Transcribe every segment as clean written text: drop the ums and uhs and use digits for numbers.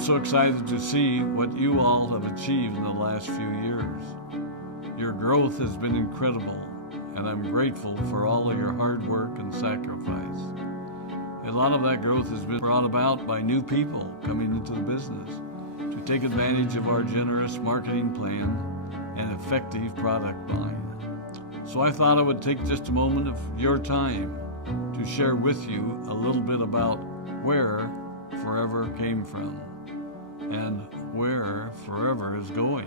so excited to see what you all have achieved in the last few years. Your growth has been incredible, and I'm grateful for all of your hard work and sacrifice. A lot of that growth has been brought about by new people coming into the business to take advantage of our generous marketing plan and effective product line. So I thought I would take just a moment of your time to share with you a little bit about where Forever came from and where Forever is going.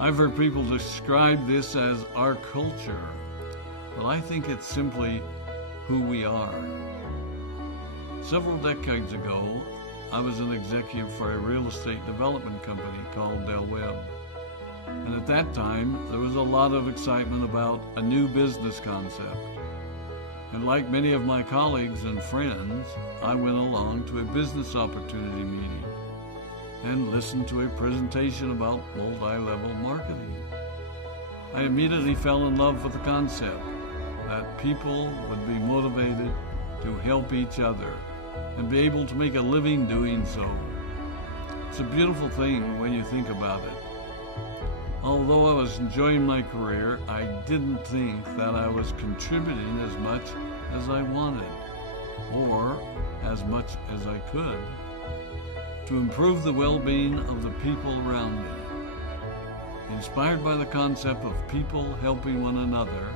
I've heard people describe this as our culture, but I think it's simply who we are. Several decades ago, I was an executive for a real estate development company called Del Webb. And at that time, there was a lot of excitement about a new business concept. And like many of my colleagues and friends, I went along to a business opportunity meeting and listened to a presentation about multi-level marketing. I immediately fell in love with the concept that people would be motivated to help each other and be able to make a living doing so. It's a beautiful thing when you think about it. Although I was enjoying my career, I didn't think that I was contributing as much as I wanted, or as much as I could, to improve the well-being of the people around me. Inspired by the concept of people helping one another,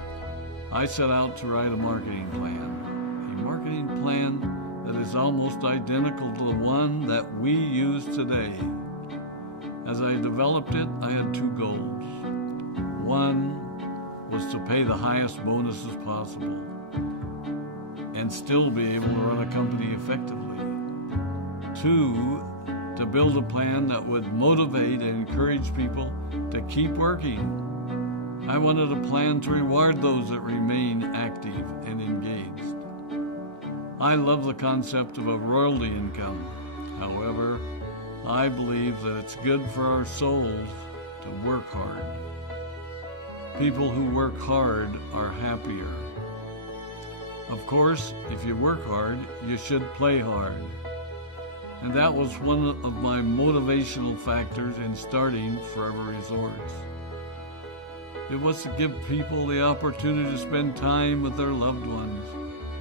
I set out to write a marketing plan that is almost identical to the one that we use today. As I developed it, I had two goals. One was to pay the highest bonuses possible and still be able to run a company effectively. Two, to build a plan that would motivate and encourage people to keep working. I wanted a plan to reward those that remain active and engaged. I love the concept of a royalty income. However, I believe that it's good for our souls to work hard. People who work hard are happier. Of course, if you work hard, you should play hard. And that was one of my motivational factors in starting Forever Resorts. It was to give people the opportunity to spend time with their loved ones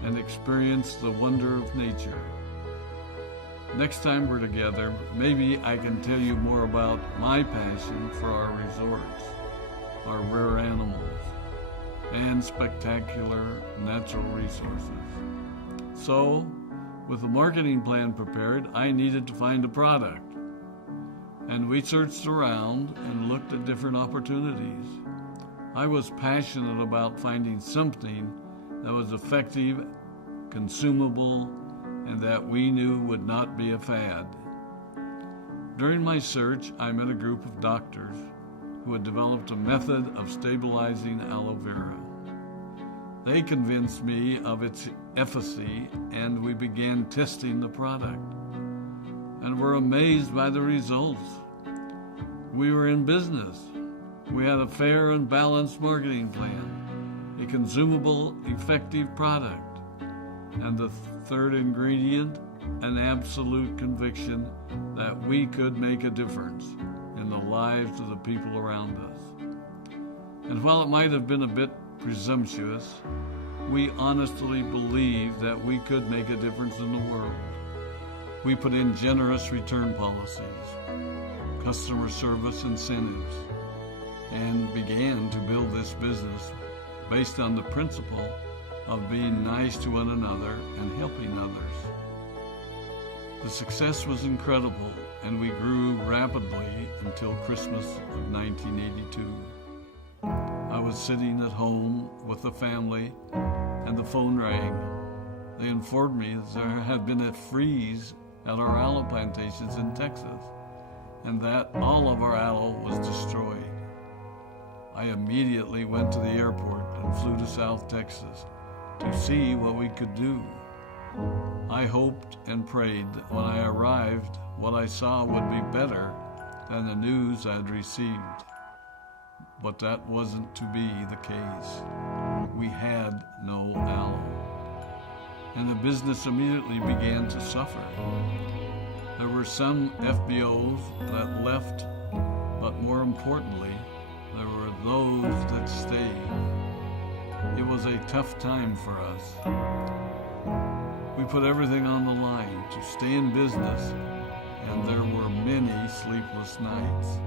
and experience the wonder of nature. Next time we're together, maybe I can tell you more about my passion for our resorts, our rare animals, and spectacular natural resources. So, with the marketing plan prepared, I needed to find a product. And we searched around and looked at different opportunities. I was passionate about finding something that was effective, consumable, and that we knew would not be a fad. During my search, I met a group of doctors who had developed a method of stabilizing aloe vera. They convinced me of its efficacy, and we began testing the product, and were amazed by the results. We were in business. We had a fair and balanced marketing plan, a consumable, effective product, and the third ingredient, an absolute conviction that we could make a difference in the lives of the people around us. And while it might have been a bit presumptuous, we honestly believed that we could make a difference in the world. We put in generous return policies, customer service incentives, and began to build this business based on the principle of being nice to one another and helping others. The success was incredible, and we grew rapidly until Christmas of 1982. I was sitting at home with the family, and the phone rang. They informed me that there had been a freeze at our aloe plantations in Texas, and that all of our aloe was destroyed. I immediately went to the airport and flew to South Texas to see what we could do. I hoped and prayed that when I arrived, what I saw would be better than the news I'd received. But that wasn't to be the case. We had no aloe, and the business immediately began to suffer. There were some FBOs that left, but more importantly, there were those that stayed. It was a tough time for us. We put everything on the line to stay in business, and there were many sleepless nights.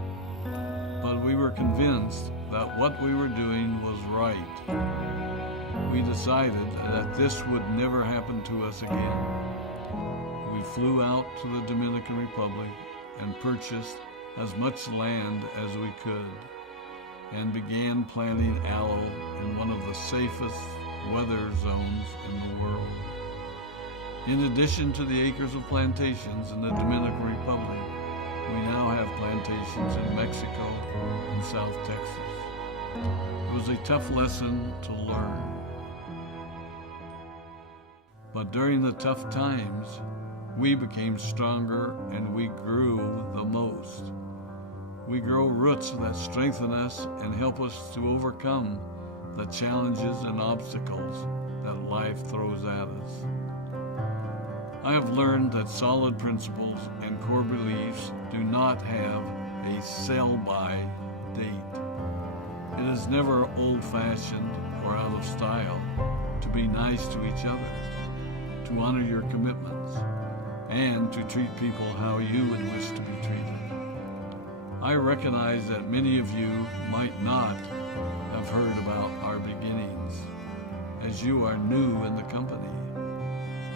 But we were convinced that what we were doing was right. We decided that this would never happen to us again. We flew out to the Dominican Republic and purchased as much land as we could and began planting aloe in one of the safest weather zones in the world. In addition to the acres of plantations in the Dominican Republic, we now have plantations in Mexico and South Texas. It was a tough lesson to learn. But during the tough times, we became stronger and we grew the most. We grow roots that strengthen us and help us to overcome the challenges and obstacles that life throws at us. I have learned that solid principles and core beliefs do not have a sell-by date. It is never old-fashioned or out of style to be nice to each other, to honor your commitments, and to treat people how you would wish to be treated. I recognize that many of you might not have heard about our beginnings, as you are new in the company.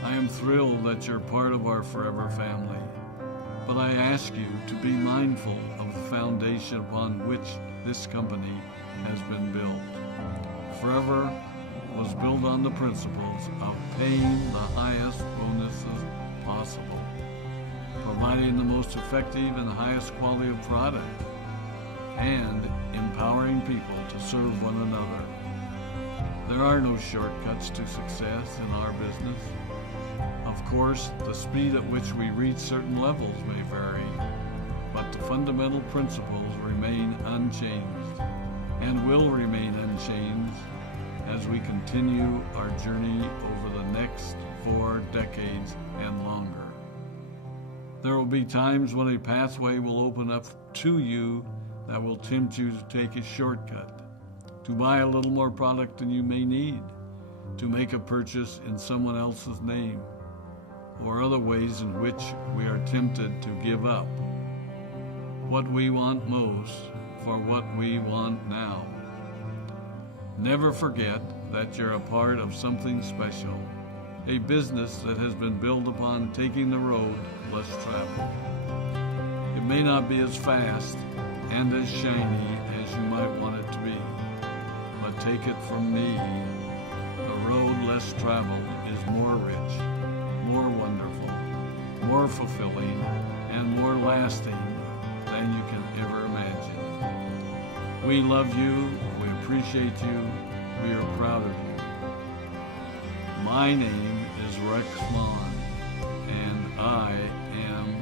I am thrilled that you're part of our forever family, but I ask you to be mindful of the foundation upon which this company has been built. Forever was built on the principles of paying the highest bonuses possible, providing the most effective and highest quality of product, and empowering people to serve one another. There are no shortcuts to success in our business. Of course, the speed at which we reach certain levels may vary, but the fundamental principles remain unchanged and will remain unchanged as we continue our journey over the next 4 decades and longer. There will be times when a pathway will open up to you that will tempt you to take a shortcut, to buy a little more product than you may need, to make a purchase in someone else's name, or other ways in which we are tempted to give up what we want most for what we want now. Never forget that you're a part of something special, a business that has been built upon taking the road less traveled. It may not be as fast and as shiny as you might want it to be, but take it from me, the road less traveled is more rich, more wonderful, more fulfilling, and more lasting than you can ever imagine. We love you, we appreciate you, we are proud of you. My name is Rex Maughan, and I am